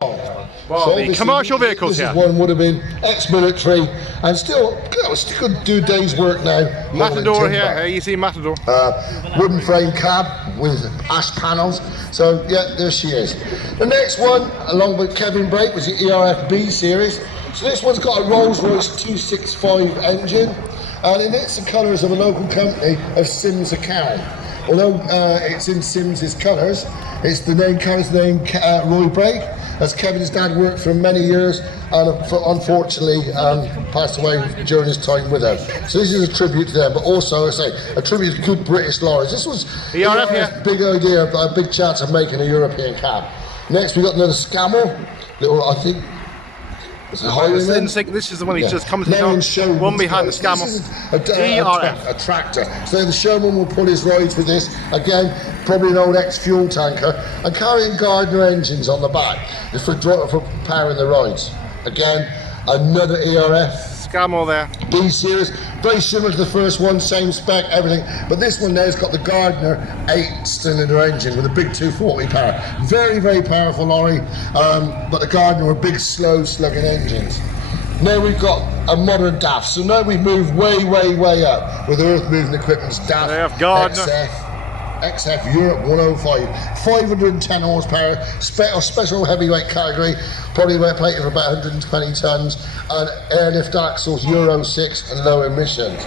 Well, the commercial vehicles this here. This one would have been ex-military and still could do a day's work now. Matador here, you see Matador. Wooden frame cab with ash panels. So yeah, there she is. The next one, along with Kevin Brake, was the ERF B series. So this one's got a Rolls-Royce 265 engine, and in it's the colours of a local company of Sims Account. Although it's in Sims's colours, it's the name carries the name Roy Brake, as Kevin's dad worked for many years and unfortunately passed away during his time with them. So this is a tribute to them, but also, I say, a tribute to good British lorries. This was a big idea, a big chance of making a European cab. Next we got another Scammer, little, I think, this is the one he's just come to the one behind the Scammer. This is a tractor. So the showman will pull his rides with this. Again, probably an old ex-fuel tanker, and carrying Gardner engines on the back for powering the rides. Again, another ERF. Scammer there. B series, very similar to the first one, same spec, everything. But this one now has got the Gardner 8-cylinder engine with a big 240 power. Very, very powerful lorry, but the Gardner were big, slow, slugging engines. Now we've got a modern DAF, so now we've moved way, way, way up with earth moving equipment's DAF, XF Europe 105, 510 horsepower, special heavyweight category, probably plated for about 120 tons, and airlift axles, Euro 6 and low emissions.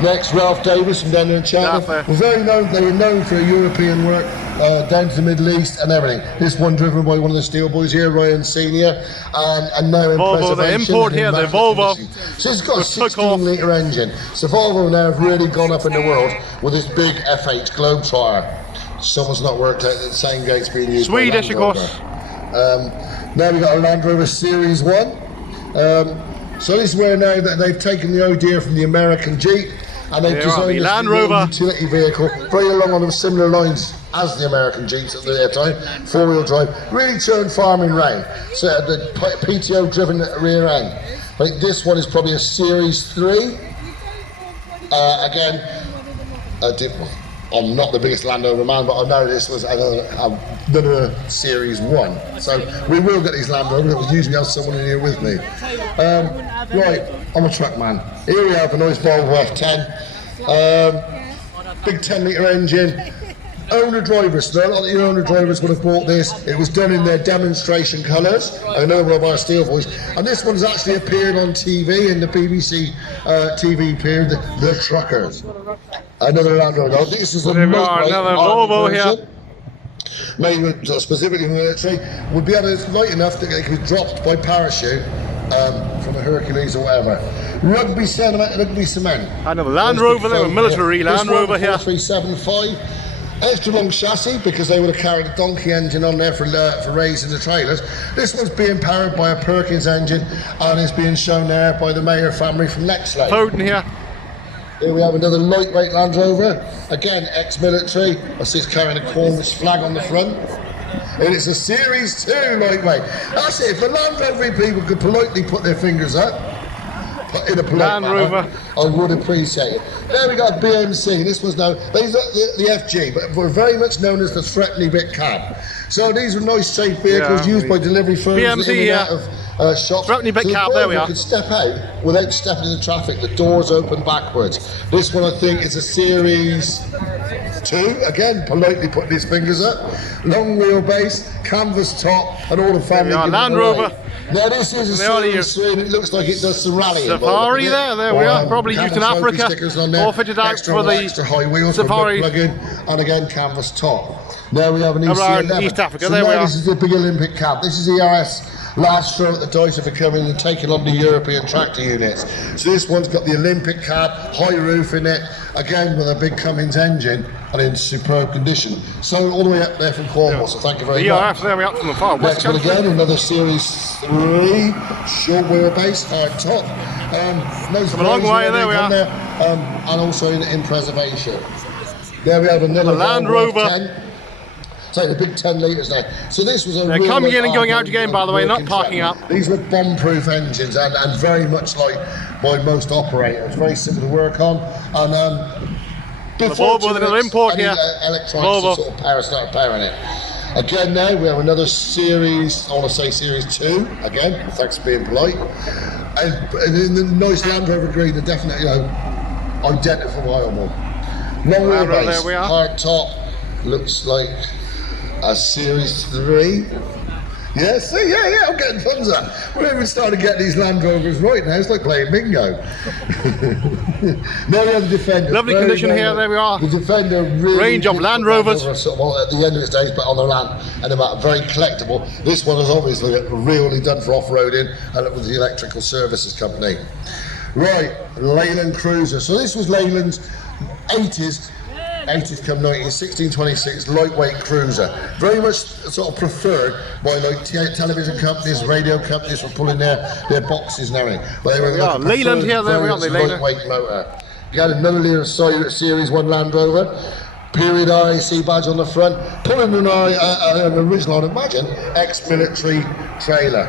Next, Ralph Davis from down there in Cheltenham. They were known for European work down to the Middle East and everything. This one driven by one of the steel boys here, Ryan Senior, and now in Volvo, the import here, the Volvo. So it's got a 16-litre engine. So Volvo now have really gone up in the world with this big F8 Globetrotter. Someone's not worked out that the same gate's being used. Swedish, of course. Now we've got a Land Rover Series 1. So this is where now that they've taken the idea from the American Jeep and they've designed a Land Rover utility vehicle very along on similar lines as the American Jeeps at their time, 4-wheel drive, really turned farming round. So the Pt2 driven rear end. I think this one is probably a Series 3. Again, I'm not the biggest Land Rover man, but I know this was another Series 1. So we will get these Land Rovers. It was usually have someone in here with me. Right, I'm a truck man. Here we have a nice Volvo F10. Big 10-litre engine. Owner-drivers, so a lot of your owner-drivers would have bought this. It was done in their demonstration colours. I know one of our steel boys. And this one's actually appeared on TV in the BBC TV period, The Truckers. Another Land Rover. This is another Volvo here. Made specifically for the military. Would be able to light enough that it could be dropped by parachute from a Hercules or whatever. Rugby cement. Another Land Rover, they were military Land Rover here. 4375. Extra long chassis because they would have carried a donkey engine on there for raising the trailers. This one's being powered by a Perkins engine and is being shown there by the Mayer family from Nextslade. Foden here. Here we have another lightweight Land Rover, again ex-military. I see it's carrying a Cornish flag on the front. And it's a Series 2 lightweight. That's it, if the Land Rover people could politely put their fingers up, in a polite manner, I would appreciate it. There we got BMC. This was known, these are the FG, but were very much known as the Threatening Bit Cab. So these were nice, safe vehicles used by delivery firms BMC in and out of shops. Threatening Bit Cab, there we are. Could step out without stepping into traffic. The doors open backwards. This one, I think, is a Series 2. Again, politely putting his fingers up. Long wheelbase, canvas top, and all the family. Land Rover. Now this is a Series 3 and it looks like it does some rallying. Safari there we are, probably used in Africa, all fitted out for the extra high wheels Safari. Plug-in, and again canvas top. Now we have an EC11. East Africa, so there we are. This is the big Olympic cab. This is the ERS last throw at the dice of becoming and taking on the European tractor units. So this one's got the Olympic cab, high roof in it, again with a big Cummins engine and in superb condition. So all the way up there from Cornwall, so thank you very much. There we are from the far west. Next one again, another Series 3, short wheelbase, hard top. From a long way, there we are. There, and also in preservation. There we have another Land Rover. 10. So the big 10 litres there. So this was a They're coming in and going out again, by the way, not parking up. These were bomb-proof engines and very much like by most operators. Very simple to work on. And the Volvo, another import here. Electronics to sort of started powering it. Again now, we have another series, I want to say series 2, again, thanks for being polite. And in the nice Land Rover green, the definite, you know, identifiable. Long wheelbase, hard top, looks like a series 3. Yeah, see, yeah, I'm getting thumbs up. We're even starting to get these Land Rovers right now. It's like playing bingo. Now we have the Defender. Lovely condition here, there we are. The Defender really range of Land Rovers. Sort of at the end of its days, but on the land, and about very collectible. This one is obviously really done for off-roading, and with the electrical services company. Right, Leyland Cruiser. So this was Leyland's 80s come 1626 lightweight cruiser, very much sort of preferred by like television companies, radio companies for pulling their boxes and everything. But they were like Leyland here, there we are, the lightweight motor. You had another little Series 1 Land Rover, period RAC badge on the front, pulling an original, I'd imagine, ex-military trailer.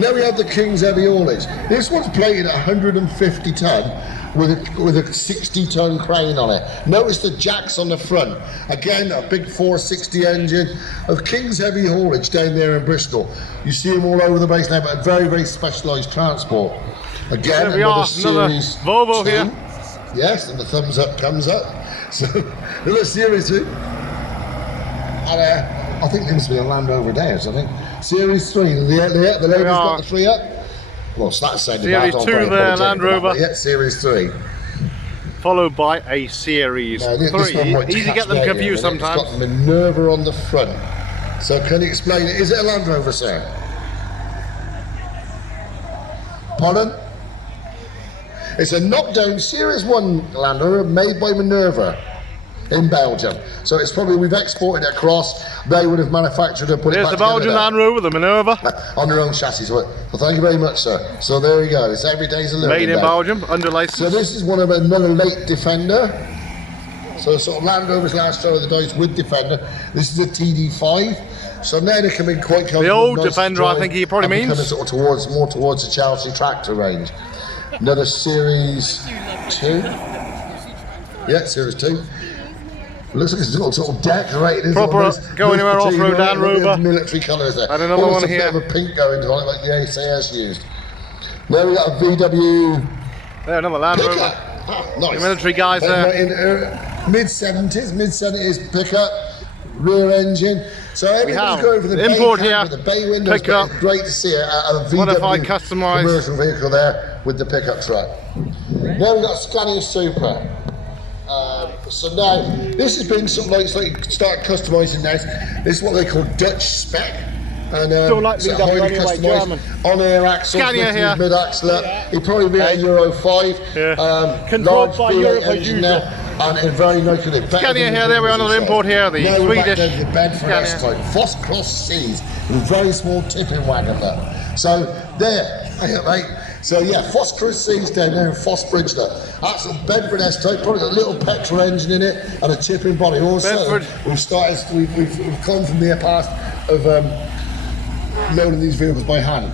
Now we have the King's Heavy Haulage. This one's plated at 150 ton. With a 60-ton crane on it. Notice the jacks on the front. Again, a big 460 engine of King's Heavy Haulage down there in Bristol. You see them all over the base now, but a very, very specialised transport. Again, another Series Volvo 2. here. Yes, and the thumbs up comes up. So, another Series 2. And I think there must be a Land Rover there, so I think. Series 3, the lady's got the 3 up. Well, that's saying Series 2 there, Land Rover. Yeah, Series 3. Followed by a Series 3. Easy to get them confused sometimes. It's got Minerva on the front. So can you explain it? Is it a Land Rover, sir? Pardon? It's a knockdown Series 1 Land Rover made by Minerva in Belgium. So it's probably, we've exported it across, they would have manufactured and put it back together. There's the Belgian Land Rover, the Minerva. On their own chassis. Well, thank you very much, sir. So there we go. It's every day's a learning Made in day. Belgium, under license. So this is one of another late Defender. So sort of Land Rover's last show of the days with Defender. This is a TD5. So now they come in quite comfortable. The old Defender, I think he probably means. Sort of more towards the Chelsea tractor range. Another Series 2. Yeah, Series 2. Looks like it's got sort of decorated. Proper go anywhere off-road Land Rover. Military colours there. And another one here. A bit of a pink going on it, like the SAS used. There we got a VW. There, another Land Rover. Ah, nice. The military guys there. In mid-70s pickup, rear engine. So everything's going for the import bay here. The bay windows. Pickup. It's great to see a VW modified, customised commercial vehicle there with the pickup truck. Now we've got a Scania Super. So now, this has been sort of like start customising now. This is what they call Dutch spec. And still like VW anyway, German. On-air axle, mid-axle. He'd probably be a Euro 5. Yeah. Controlled by Europe as usual. And a very nice Scania here, there we are, another import here, the Swedish the Bedford S-Type, Foss Cross C's, with a very small tipping wagon there. So there, mate. So yeah, Foss Cross C's down there in Foss Bridge there. That's a Bedford S-Type, probably got a little petrol engine in it and a tipping body. Also, we've come from the past of loading these vehicles by hand.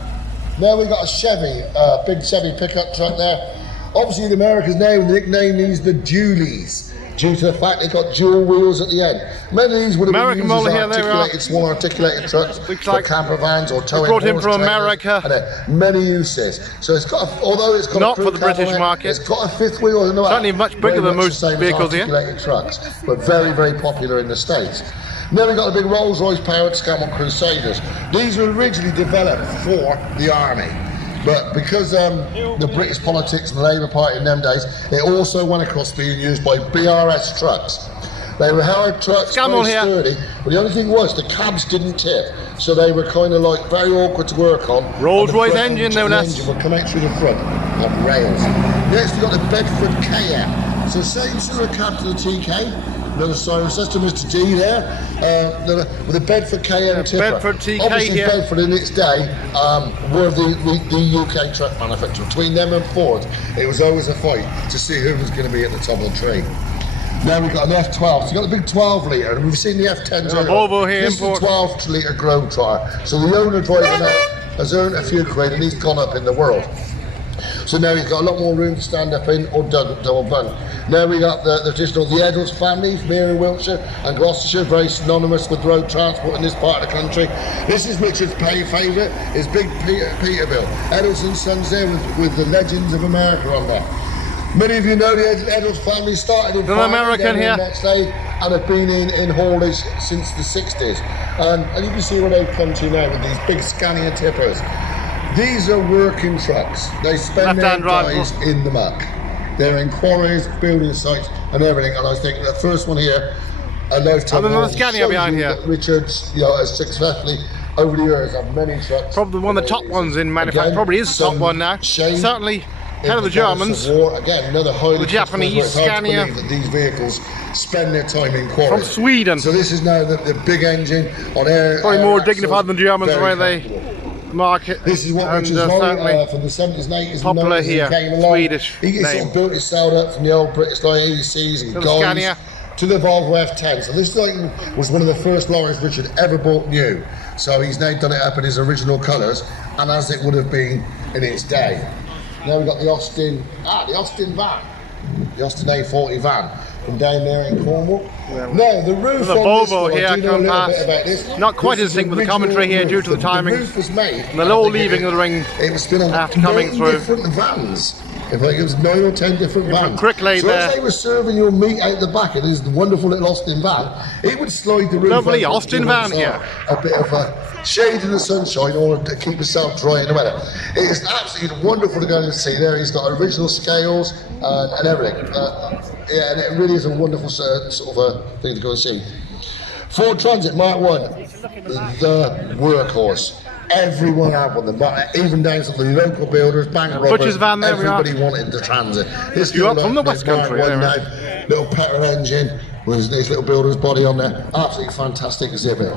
Now we've got a Chevy, big Chevy pickup truck there. Obviously the Americans now nickname these the Jubilees, due to the fact they've got dual wheels at the end. Many of these would have been used as small articulated trucks for camper vans or towing. Brought in from America. And many uses. So it's got, although it's got not for the British market, it's got a fifth wheel. Certainly much bigger than most vehicles here. Articulated trucks, but very, very popular in the States. Then we've got the big Rolls-Royce powered Scammell Crusaders. These were originally developed for the army. But because the British politics and the Labour Party in them days, it also went across being used by BRS trucks. They were hard trucks, very sturdy, but the only thing was the cabs didn't tip, so they were kind of like very awkward to work on. Rolls-Royce engine, no less. The engine would come out through the front on rails. Next we've got the Bedford KM. So same sort of cab to the TK. Another Cyrus system, Mr. D there, with a Bedford KM tipper. Bedford TK obviously here. Bedford in its day were the UK truck manufacturer. Between them and Ford, it was always a fight to see who was going to be at the top of the tree. Now we've got an F12, so you've got the big 12 litre, and we've seen the F10s earlier. Volvo here, this is a 12 litre Globetrotter. So the owner driving that has earned a few quid and he's gone up in the world. So now he's got a lot more room to stand up in or double bunk. Now we got the traditional, the Eddles family from here in Wiltshire and Gloucestershire, very synonymous with road transport in this part of the country. This is Richard's favourite, his big Peterbilt. Eddles and Sons there with the Legends of America on there. Many of you know the Eddles family started in American here next day and have been in haulage since the 60s. And you can see where they've come to now with these big Scania tippers. These are working trucks. They spend their days in the muck. They're in quarries, building sites and everything. And I think the first one here, a lifetime. And there's Scania behind here. Richard's, has successfully over the years had many trucks. Probably one of the top ones in manufacturing. Probably is the top one now. Certainly. Ahead of the Germans, again, another highly the Japanese Scania. That these vehicles spend their time in quarries. From Sweden. So this is now the big engine on air. Probably more dignified than the Germans, the way they market. This is what Richard's lorry from the 70s and 80s. Popular here, Swedish He sort of built his sound up from the old British line ACs and Glos to the Volvo F10. So this thing was one of the first lorries Richard ever bought new. So he's now done it up in his original colours and as it would have been in its day. Now we've got the Austin van, the Austin A40 van from down there in Cornwall. No, the roof on Volvo this one, here, I do know a little bit about this. Not quite as sync with the commentary here due to the timing. The roof was made. And they're all leaving the ring after coming through. Different vans. In fact, it was 9 or 10 different vans. Quickly so there. as they were serving your meat out the back of this wonderful little Austin van, it would slide the roof. Lovely Austin van here. A bit of a shade in the sunshine or to keep yourself dry in the weather. It is absolutely wonderful to go and see there. He's got original scales and everything. Yeah, and it really is a wonderful sort of a thing to go and see. Ford Transit Mark 1, the workhorse. Everyone had one, even down to the local builders, bank robbers. Butcher's van, there everybody wanted the Transit. This you up from the West Country, little petrol engine with his little builder's body on there. Absolutely fantastic exhibit.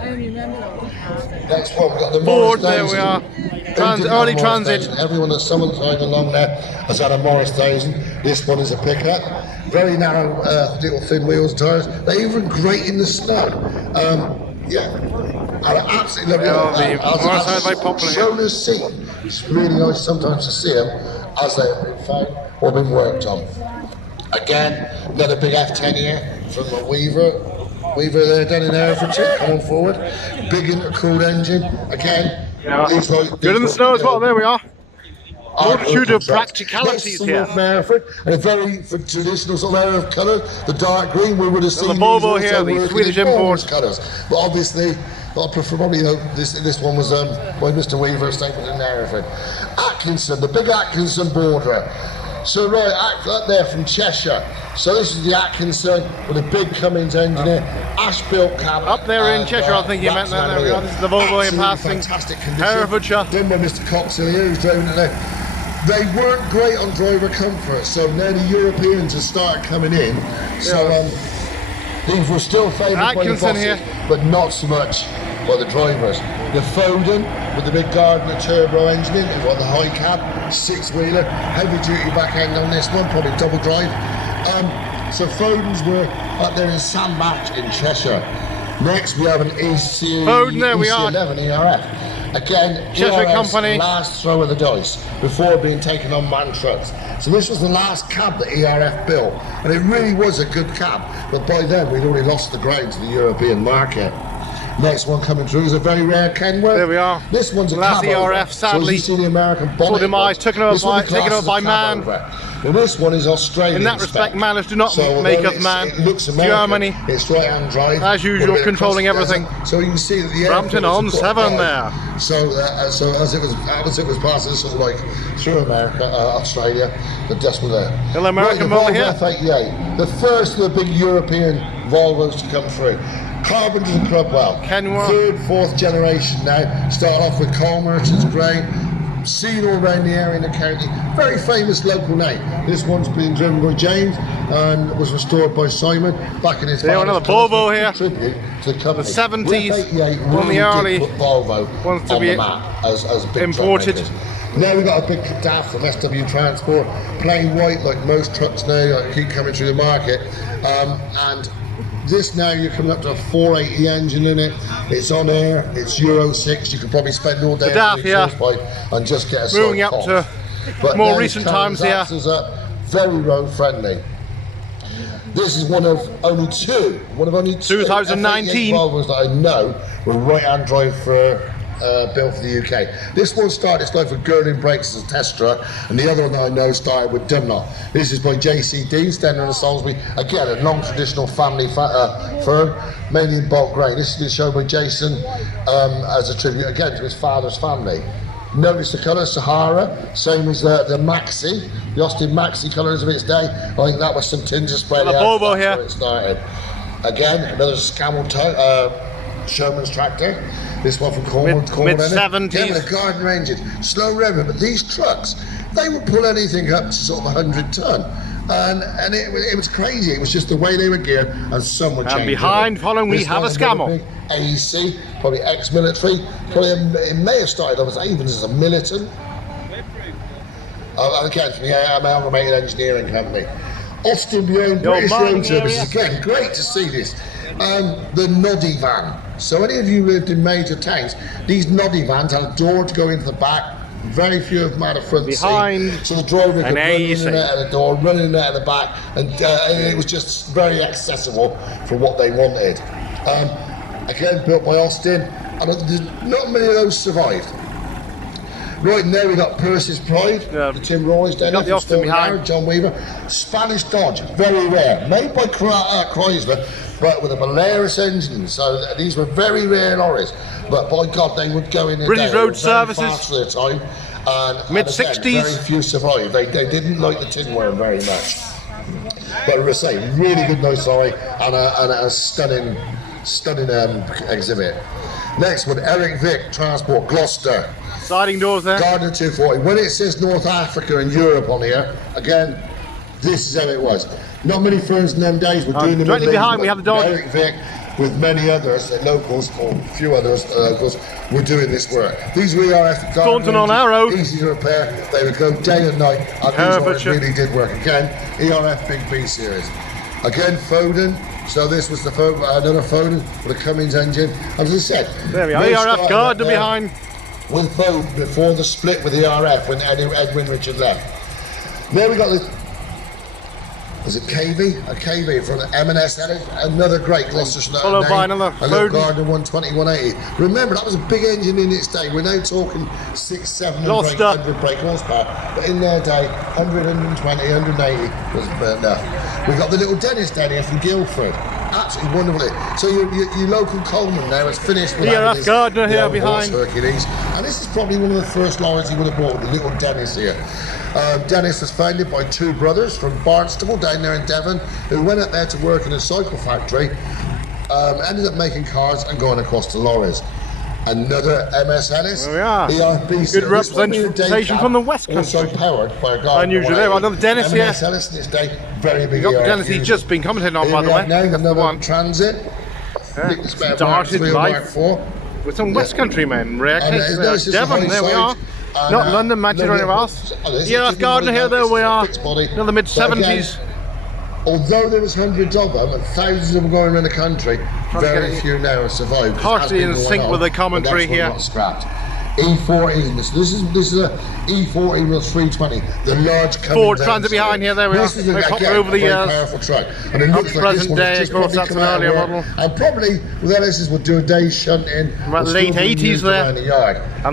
Next one, we've got the Ford, there we are. Early Transit. Everyone that's summertime along there has had a Morris 1000. This one is a pickup. Very narrow, little thin wheels and tyres. They even great in the snow. Yeah, I absolutely love it. Very popular. Shown as seen. It's really nice sometimes to see them as they've been found or been worked on. Again, another big F10 here from the Weaver there down in Herefordshire. Come on forward. Big intercooled engine. Again, it's like good in the snow as well. There we are. Multitude of practicalities here. Hereford, and a very traditional sort of area of colour, the dark green. We would have seen the Volvo here, the Swedish import colours, but obviously, I prefer probably this one was by Mr. Weaver, statement in Hereford. Atkinson, the big Atkinson borderer. So right, up there from Cheshire. So this is the Atkinson with a big Cummins engine here, ash-built cab. Up there in Cheshire, I think you meant that. There we are. This is the Volvo here passing. Fantastic condition. Herefordshire. Done by Mr. Coxhill here, who's driving it there. They weren't great on driver comfort, so now the Europeans have started coming in. So these were still favoured by the bosses, here, but not so much by the drivers. The Foden with the big Gardner turbo engine in, the high cab, 6-wheeler, heavy duty back end on this one, probably double drive. So Fodens were up there in Sandbach in Cheshire. Next we have an EC11 ERF. Again, Cheshire company. Last throw of the dice before being taken on man trucks. So this was the last cab that ERF built, and it really was a good cab. But by then we'd already lost the ground to the European market. Next one coming through is a very rare Kenworth. There we are. This one's a last cab ERF, sadly. So you see the American bonnet. Demise, taken over by man. And this one is Australian. In that respect, manners do not make us man. It looks American. Germany, it's right-hand drive. As usual, controlling everything. So you can see that the Brampton on 7 there. So as it was passing sort of like through America, Australia, the dust was there. Little American Volvo here. F88, the first of the big European Volvos to come through. Carpenters and Crubwell. Kenworth. 3rd, 4th generation now. Starting off with coal merchants, grain. Seen all around the area in the county. Very famous local name. This one's been driven by James and was restored by Simon back in his day. Another Volvo here. Tribute to the company. The 70s. Really on the early Volvo wants to on be the map as a big imported. Now we've got a big DAF from SW Transport, plain white like most trucks now, keep coming through the market. And this now you're coming up to a 480 engine in it. It's on air. It's Euro 6. You could probably spend all day the DAF, and just get a moving up to But more recent times here. Very road friendly. This is one of only two 2019 Volvos that I know were right-hand drive for built for the UK. This one started its life with Girling Brakes as a test truck, and the other one that I know started with Dunlop. This is by JC Dean, Stender and Salisbury. Again, a long traditional family firm, mainly in bulk grain. This is shown by Jason as a tribute again to his father's family. Notice the colour, Sahara, same as the Maxi, the Austin Maxi colours of its day. I think that was some tinge of spray. The Volvo here. It started. Again, another Scammell Sherman's tractor. This one from Cornwall. Mid-70s. Yeah, with a Gardner engine, slow revving. But these trucks, they would pull anything up to sort of 100 ton. And it was crazy. It was just the way they were geared, and some were changing. And behind, following, we have a Scammell. AEC, probably ex-military. Probably it may have started off as even as a militant. Again, from the Amalgamated Engineering Company. Austin behind British Road Services. Again, great to see this. The Noddy van. So any of you lived in major towns, these Noddy vans had a door to go into the back. Very few of them had a front behind seat, so the driver could run in and out of the door, run in and out of the back, and it was just very accessible for what they wanted. Again, built by Austin, and not many of those survived. Right now we got Percy's Pride, the Tim Roy's down there, the Austin behind. John Weaver. Spanish Dodge, very rare, made by Chrysler, but with a Polaris engine. So these were very rare lorries, but by God, they would go in and British Road Services fast for their time. And mid-60s. Very few survived. They didn't like the tinware very much. But we say, really good nice lorry and a stunning exhibit. Next one, Eric Vick Transport, Gloucester. Sliding doors there. Gardner 240. When it says North Africa and Europe on here, again, this is how it was. Not many firms in them days were doing them. Directly behind we have the Dodge. Eric Vick, with many others, locals, or a few others, locals, were doing this work. These were ERF Staunton on our road. Easy to repair. They would go day and night, and these really did work. Again, ERF Big B series. Again, Foden. So this was another Foden with a Cummins engine. As I said, there we are. ERF Gardner behind. With Foden before the split with the ERF when Edwin Richard left. There we got this. Was it KV? A KV from M&S, another great Gloucestershire. Followed by another Gardner 120, 180. Remember, that was a big engine in its day. We're now talking 6, 700 brake horsepower. But in their day, 100, 120, 180 was burnt up. We've got the little Dennis down here from Guildford. Absolutely wonderful. So your local Coleman now has finished with ERF Gardner here behind. Hercules. And this is probably one of the first lorries he would have bought, the little Dennis here. Dennis was founded by two brothers from Barnstable down there in Devon, who went up there to work in a cycle factory, ended up making cars and going across to Lorrys. Another MS Ellis. There we are. ERB. Good representation from the West Country. Also powered by a guy. Unusual there. Another Dennis here. MS Ellis in its day, very big. Got the Dennis he's just been commenting on, by the way. Now another Transit. Started life with some West Country men. Rare case. Devon, there we are. Not London, Manchester, or anywhere else. ERF Gardner here, there we are. Another mid-70s. Although there was hundreds of them and thousands of them going around the country, very few now have survived. Partially in sync with the commentary here. E40, this is a E40 with 320, the large Ford Transit behind here, there we are. Very popular over the years. Powerful truck. And it looks like present day, of course, that's an earlier model. And probably with Ellis's would do a day's shunting. About late 80s there. And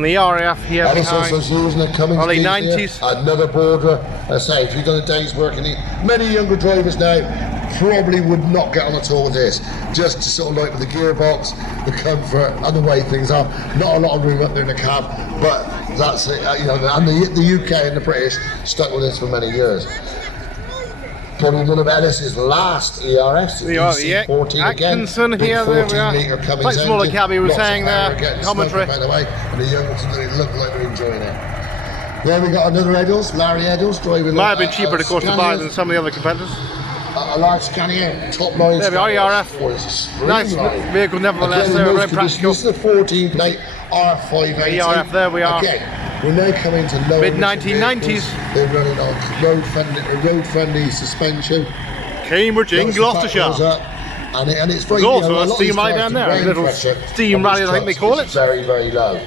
the RAF here behind. Early 90s. Another border. I say, if you've done a day's work in it, many younger drivers now probably would not get on at all with this. Just to sort of like with the gearbox, the comfort, and the way things are. Not a lot of room up there in the cab, but that's it. You know, and the UK and the British stuck with this for many years. Probably one of Ellis's last ERFs. We are the Atkinson here, there we are. Quite smaller cab, he was saying there. Commentary. By the way, and the young ones look like they're enjoying it. There we got another Eddles, Larry Eddles driving. Might have been cheaper, of course, to buy than some of the other competitors. A large Scania, top line. There we are, ERF. Nice vehicle, nevertheless. They're very practical. This is a 14 plate R580. ERF, there we are. Again, we're now coming to low mid-1990s. They're running on road-friendly suspension. Cambridge in Gloucestershire. and it's very. There's also a steam rally down there, a little steam rally, I think they call it. Very, very low.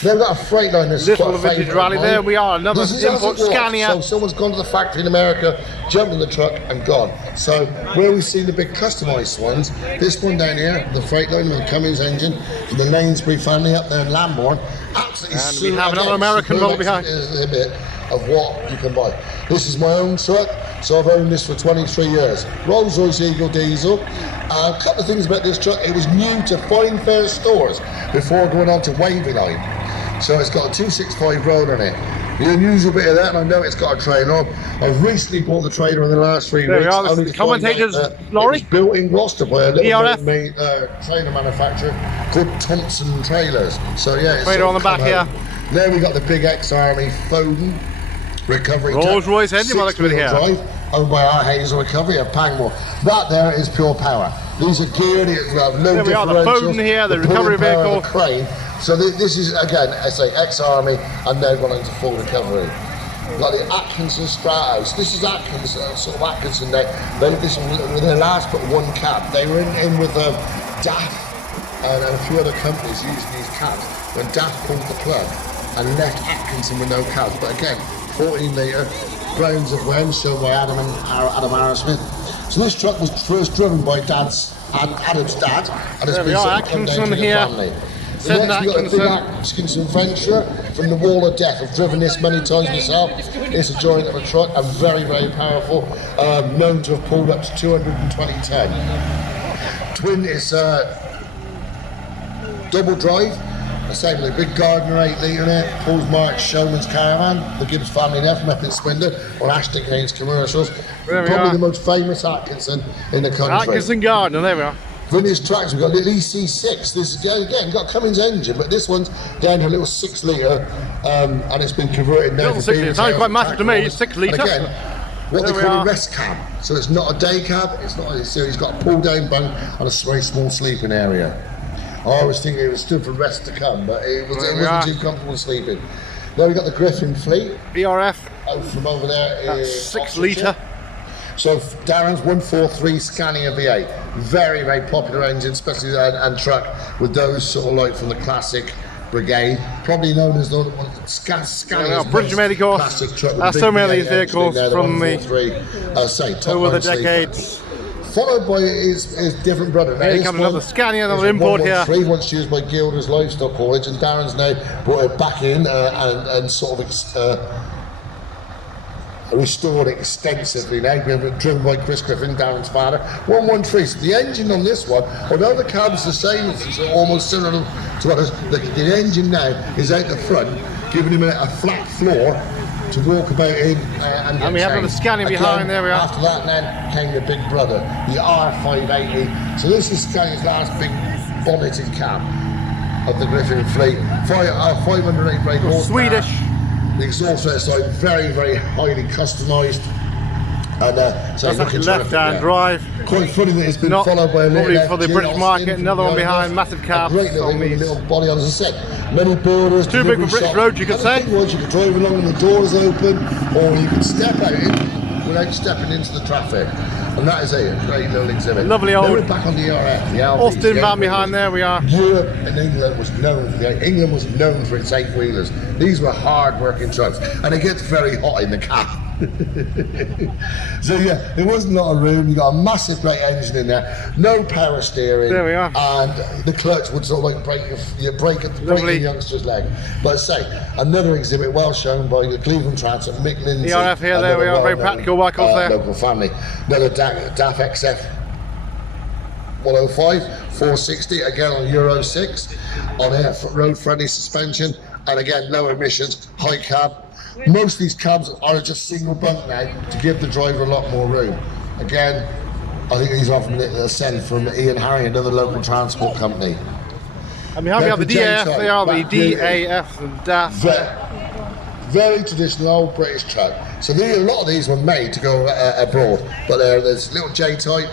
They've got a Freightliner. Little vintage rally there. We are another import Scania. So someone's gone to the factory in America, jumped in the truck and gone. So where we've seen the big customised ones, this one down here, the Freightliner with the Cummins engine, from the Lanesbury family up there in Lambourne, absolutely. And we have another American model behind. A bit of what you can buy. This is my own truck, so I've owned this for 23 years. Rolls-Royce Eagle diesel. A couple of things about this truck: it was new to Fine Fair stores before going on to Wavy Line. So it's got a 265 roller in it. The unusual bit of that, and I know it's got a trailer on. I've recently bought the trailer in the last 3 weeks. There we are, the commentator's lorry. It was built in Gloucester by a little trailer manufacturer called Thompson Trailers. So yeah, it's trailer on the back here. There we got the big ex-Army Foden recovery. Rolls-Royce engine, like here. Drive, owned by our Hazel Recovery of Pangmore. That there is pure power. These are geared, it will have no there we are, the Foden here, the recovery vehicle. The crane. So this is, again, I say ex-Army and now gone into full recovery. Like the Atkinson Stratos. This is Atkinson, sort of Atkinson. They did this with their last but one cab. They were in with DAF and a few other companies using these cabs. When DAF pulled the plug and left Atkinson with no cabs. But again, 14 litre, Browns of Wen, shown by Adam Arrowsmith. So this truck was first driven by Adam's dad, and it's been Atkinson here. The next, we've got a big Atkinson Venture from the Wall of Death. I've driven this many times myself. It's a giant of a truck and very, very powerful. Known to have pulled up to 220 ton. Twin is double drive. The same with a big Gardner 8 litre in it. Paul's March Showman's Caravan. The Gibbs family there from up in Swindon on Ashton Haynes commercials. Probably the most famous Atkinson in the country. Atkinson Gardner, there we are. Vintage tracks, we've got a little EC6. This is again got a Cummins engine, but this one's down to a little 6 litre, and it's been converted now. Little 6 litre, sounds quite massive to me. 6 litre. And again, what they call a rest cab. So it's not a day cab. It's not. So he's got a pull down bunk and a very small sleeping area. I was thinking it was stood for rest to come, but it wasn't too comfortable sleeping. There we got the Griffin fleet. BRF. Out from over there. That's 6 litre. So Darren's 143 Scania V8, very, very popular engine, especially and truck with those sort of like from the classic brigade, probably known as the Scania. British Medical. Classic truck. That's so many of these vehicles from the over the decades. Followed by his different brother. Here comes another Scania, another import here. Once used by Gilders Livestock Haulage, and Darren's now brought it back in and sort of restored it extensively now, driven by Chris Griffin, Darren's father. 113. So the engine on this one, although the cab's the same, it's almost similar to what the engine now is out the front, giving him a flat floor to walk about in and we have the Scania behind. There we are. After that then came the big brother, the R580. So this is Scania's last big bonneted cab of the Griffin fleet. 508 brake horsepower. Swedish. The exhaust outside very, very highly customised. And so that's actually left-hand drive. Quite funny that it's been followed by a little probably for the British market. Another one behind, massive cab. Great little body on, as I said. Many builders. Too big for British roads, you could say. You could drive along and the doors open, or you could step out in without stepping into the traffic. And that is a great little exhibit. Lovely old. We're back on the RF, the Alpes, Austin van behind there. We are. Europe and England was known for its 8-wheelers. These were hard-working trucks, and it gets very hot in the cab. So yeah, there wasn't a lot of room. You got a massive great engine in there, no power steering. There we are. And the clutch would sort of like break the youngster's leg. But I say, another exhibit well shown by the Cleveland Transit, Mick Lindsay. The RF here, there we are, very practical vehicles there. Local family. Another DAF XF 105, 460, again on Euro 6, on road friendly suspension, and again low emissions, high cab. Most of these cabs are just single bunk now to give the driver a lot more room. Again, I think these are from a send from Ian Harry, another local transport company. And we have the DAF, they are the DAF and DAF. Very traditional old British truck. So a lot of these were made to go abroad, but there's little J-type,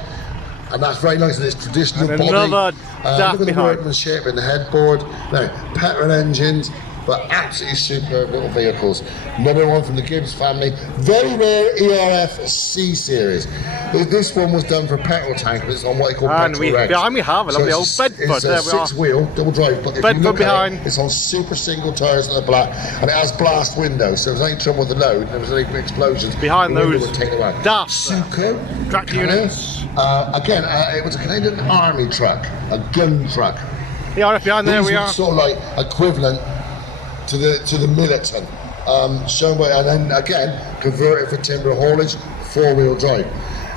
and that's very nice. And it's traditional and body. Another DAF look at the workmanship and the headboard. Now, petrol engines. but absolutely superb little vehicles. Another one from the Gibbs family. Very rare ERF C series. This one was done for petrol tank, but it's on what they call petrol regs. Behind we have a lovely old Bedford. It's a six-wheel double drive, but if Bedford you look behind. at it, it's on super single tyres that are black, and it has blast windows, so if there's any trouble with the load, there was any explosions. Behind those DAFs, Suco track units. Again, it was a Canadian Army truck, a gun truck. Yeah, behind there we are. Sort of like equivalent to the Militant, shown by, and then again converted for timber haulage, 4-wheel drive.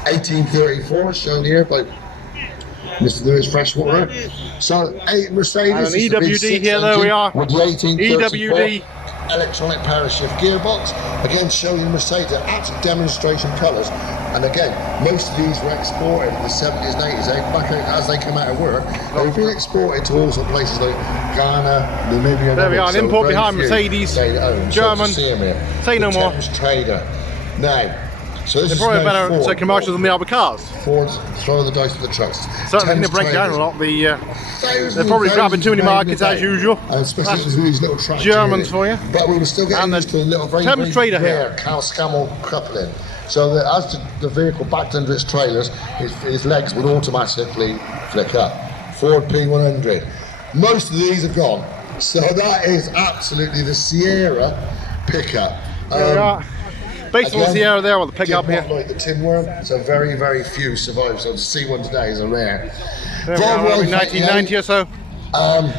1834 shown here by Mr. Lewis Freshwater. So Mercedes. And an EWD here, there we are. With the 1834 EWD. Electronic power shift gearbox. Again, showing you Mercedes actual demonstration colours. And again, most of these were exported in the 70s and 80s. Back as they come out of work, they've been exported to all sorts of places like Ghana, Namibia. There we are, an import behind Mercedes, German. Say no more. Trader. Now, so this they're is probably better commercials than the other cars. Ford's throwing the dice with the trucks. Certainly they break down a lot. They're probably grabbing too many markets as usual. And especially with these little trucks. Germans for you. But we were still getting used to the little very Trader here. Cal-Scamel coupling. So that as the vehicle backed under its trailers, his legs would automatically flick up. Ford P100. Most of these are gone. So that is absolutely the Sierra pickup. Based on the Sierra there, with the pickup here. Like the tin worm, so very, very few survive. So to see one today is a rare. There we are, 1990 or so.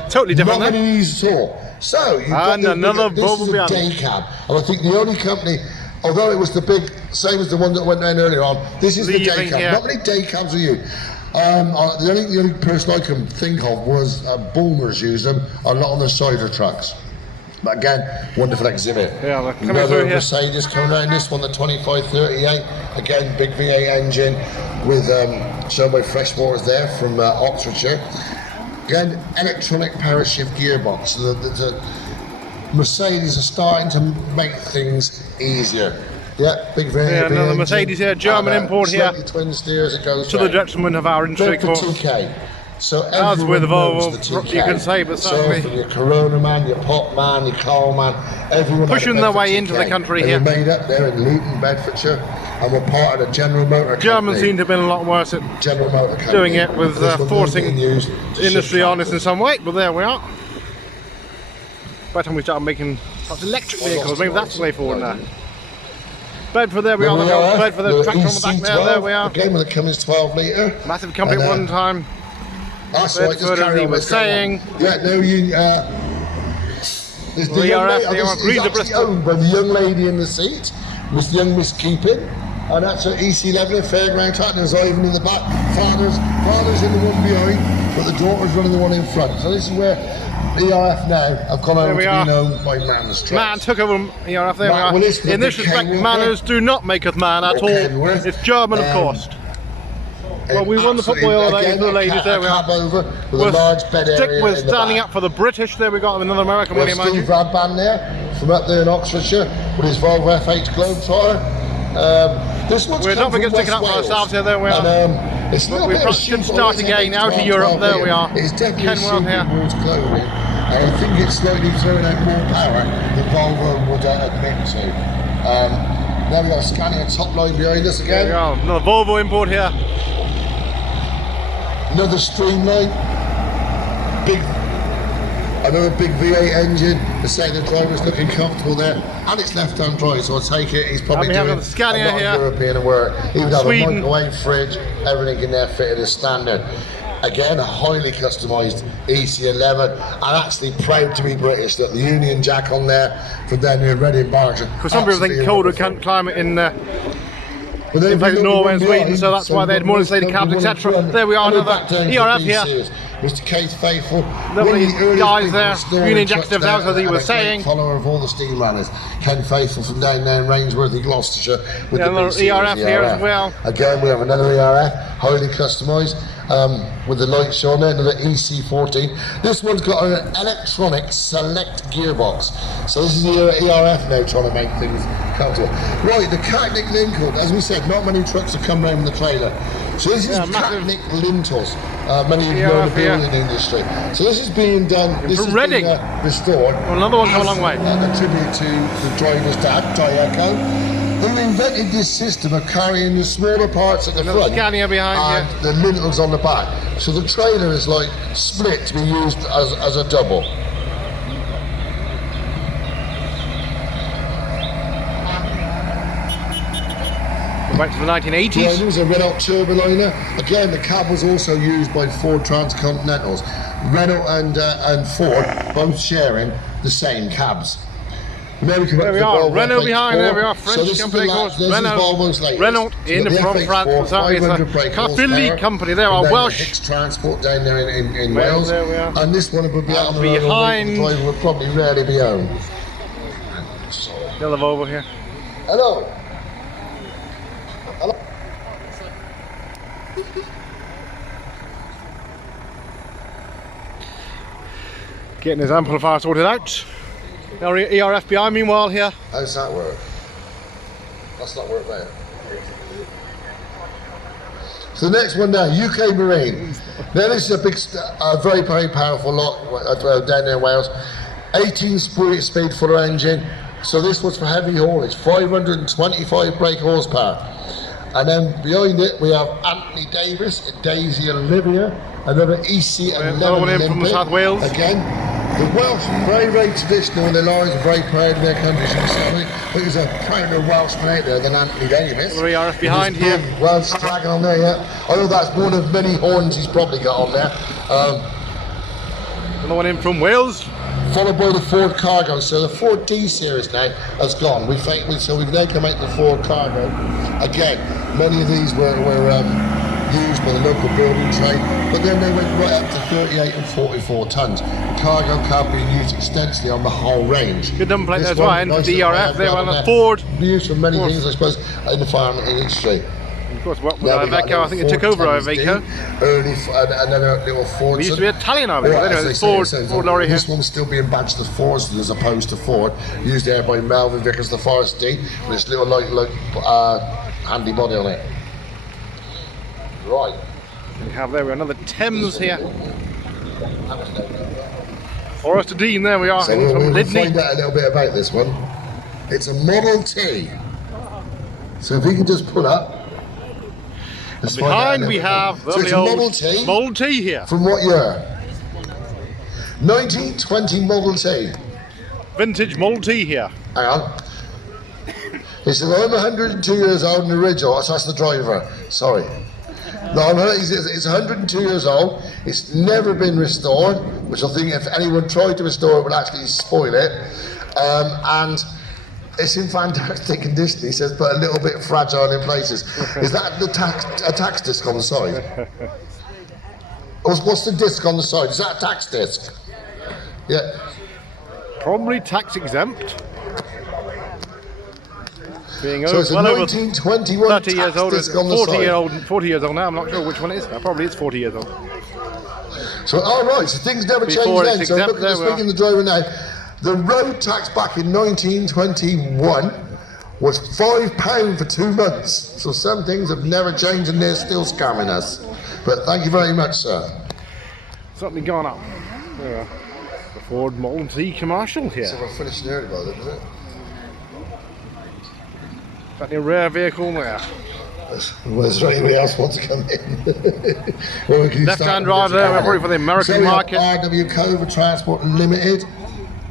Totally different. Not many of these at all. So you've got another this is a day cab, and I think the only company, although it was the big, same as the one that went down earlier on, this is the day cab. Not many day cabs are used. The only person I can think of was Boomers used them a lot on the cider trucks. But again, wonderful exhibit. Yeah, they're coming another through here. Mercedes coming around. This one, the 2538. Again, big V8 engine with shown by Freshwaters there from Oxfordshire. Again, electronic power shift gearbox. So the Mercedes are starting to make things easier. Yeah, big V8. Yeah, another Mercedes here, German import here. Twin steers, it goes to the detriment of our industry, of course. 2K. So as with Volvo, the you can say, but certainly. So your Corona man, your Pop man, your Carl man, everyone pushing their way into the country here. They were made up there in Luton, Bedfordshire, and were part of the General Motor Company. Germans seem to have been a lot worse at General Motor Company. Doing it with forcing industry on us in some way, but there we are. By the time we start making such electric vehicles, maybe that's the way forward now. Bedford, there we are, Bedford, the tractor on the back there we are. Again with the Cummins 12 litre. Massive company at one time. That's right, just carry on. Was saying. Yeah, no, you. We are agreed to Bristol. Owned by the young lady in the seat, young Miss Keeping, and that's at EC11 Fairground Track. There's Ivan in the back. Father's in the one behind, but the daughter's running the one in front. So this is where ERF now have gone over to be known by Man's Trucks. Man took over ERF. There we are. In this respect, manners do not make us man at all. It's German, of course. Well, we won the football the ladies, there we are. Over with a large bed area. We're standing up for the British, there we got another American one, mind you. Steve Radban there, from up there in Oxfordshire, with his Volvo F8 Globetrotter. This one's we're not going to stick it up for ourselves here, there we are. And, it's we should start again out of Europe, there we are. It's definitely Kenworth here. I think it's slightly throwing out more power than Volvo would admit to. Now we've got a Scania top line behind us again. There we are, another Volvo import here. Another Streamline, another big V8 engine. The second driver's looking comfortable there, and it's left-hand drive, so I'll take it. He's probably doing a Scania here. European work. He would have a microwave, fridge, everything in there fitted as standard. Again, a highly customised EC11, and actually proud to be British. That the Union Jack on there from down near Reading, Berkshire. Because some people think colder climate in in places Norway and Sweden, so that's why they had more insulated cabs, etc. There we are, another ERF here. Mr. Keith Faithful, lovely guys there, Union Jack steps out, as he was saying. Follower of all the steam runners, Ken Faithful from down there in Rangeworthy, Gloucestershire. With another ERF here as well. Again, we have another ERF, highly customised, with the light show on there, another EC14. This one's got an electronic select gearbox. So this is the ERF now trying to make things comfortable. Right, the Catnick Lincoln, as we said, not many trucks have come round with the trailer. So this is Catnick Lintels. many of you know the building industry. So this is being done, this is being restored. Well, another one come a long way. A tribute to the driver's dad, Echo, who invented this system of carrying the smaller parts at the front Scania behind and the lintels on the back. So the trailer is like split to be used as a double. Back to the 1980s. Yeah, there was a Renault Turboliner. Again, the cab was also used by Ford Transcontinentals. Renault and Ford both sharing the same cabs. There we are, Renault behind, there we are, French company, of course, Renault in from France, it's a Jubilee company, there are Welsh. Transport down there in Wales, there we are. And this one would be out on the road, the driver would probably rarely be home. Yellow Volvo here. Hello. Hello. Getting his amplifier sorted out. Our ERF behind meanwhile here. How's that work? That's not work there. So the next one now, UK Marine. Now this is a big, very, very powerful lot down there in Wales. 18-speed fuller engine. So this was for heavy haulage, 525 brake horsepower. And then behind it we have Anthony Davis, Daisy and Olivia, another EC11 Olympic. From South Wales. Again, the Welsh, very, very traditional, and the Lorrys are very proud of their country. So I think there's a prouder Welshman out there than Anthony Davis. The ERF behind here. Welsh flag on there, yeah. I know that's one of many horns he's probably got on there. Another one in from Wales. Followed by the Ford Cargo. So the Ford D series now has gone. So we've now come out to the Ford Cargo. Again, many of these were used by the local building trade, but then they went right up to 38 and 44 tons. Cargo cab being used extensively on the whole range. Good number plate as well, and the ERF there on the Ford. Used for many things, I suppose, in the farming industry. Of course, what with Iveco, I think it took over Iveco. Early, and then a little Ford. It used to be Italian Iveco, anyway, Ford lorry here. This one's still being badged to Forest as opposed to Ford. Used there by Melvin Vickers, the Forest D, with this little handy body on it. Right. We have there another Thames here. Forester Dean, there we are. So we'll find out a little bit about this one. It's a Model T. So if we can just pull up. Behind we have the old Model T here. From what year? 1920 Model T. Vintage Model T here. Hang on. He said, I'm 102 years old and original. So that's the driver. Sorry. No, it's 102 years old. It's never been restored, which I think if anyone tried to restore it would actually spoil it. And it's in fantastic condition, he says, but a little bit fragile in places. Is that a tax disc on the side? What's the disc on the side? Is that a tax disc? Yeah. Probably tax exempt. Being so it's well a 1921 30 years old, 40 years old now, I'm not sure which one it is. Probably it's 40 years old. So, right, so things never change then. So look at speaking the driver now. The road tax back in 1921 was £5 for 2 months. So some things have never changed and they're still scamming us. But thank you very much, sir. Certainly gone up. There we are. The Ford Model T commercial here. So we're finishing early by that, isn't it? Certainly a rare vehicle there. Well, is there anybody else wants to come in? Well, left-hand drive there, we're probably for the American market. RW Cover Transport Limited.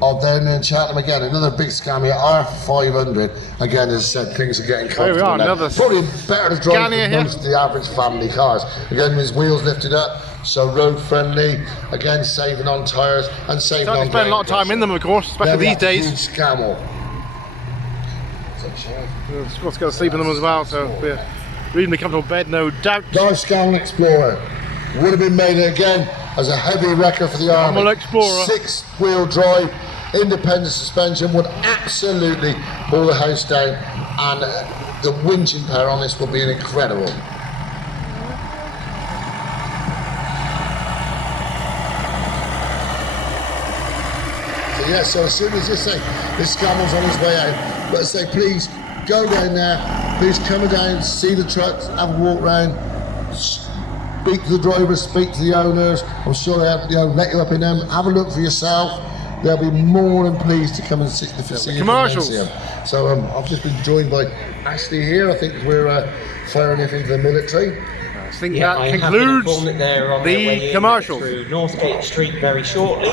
Down in Chatham again, another big scammer, R500. Again, as I said, things are getting comfortable. There we are, another probably better to drive than most of the average family cars. Again, his wheels lifted up, so road friendly. Again, saving on tyres and saving on. Spend a lot of time in them, of course, especially these days. Huge scammer. Of course, got to sleep in them as well, so we're reasonably comfortable bed, no doubt. Dive Scowl Explorer would have been made again as a heavy wrecker for the Army. Explorer. 6-wheel drive, independent suspension, would absolutely pull the house down, and the winching power on this will be incredible. So yes, so as soon as this Scamel's on his way out, let's say please go down there, please come down, see the trucks, have a walk round. Speak to the drivers, speak to the owners. I'm sure they'll let you up in them. Have a look for yourself. They'll be more than pleased to come and see the commercials. So I've just been joined by Ashley here. I think we're firing it into the military. I think that concludes the commercials. Through Northgate Street very shortly.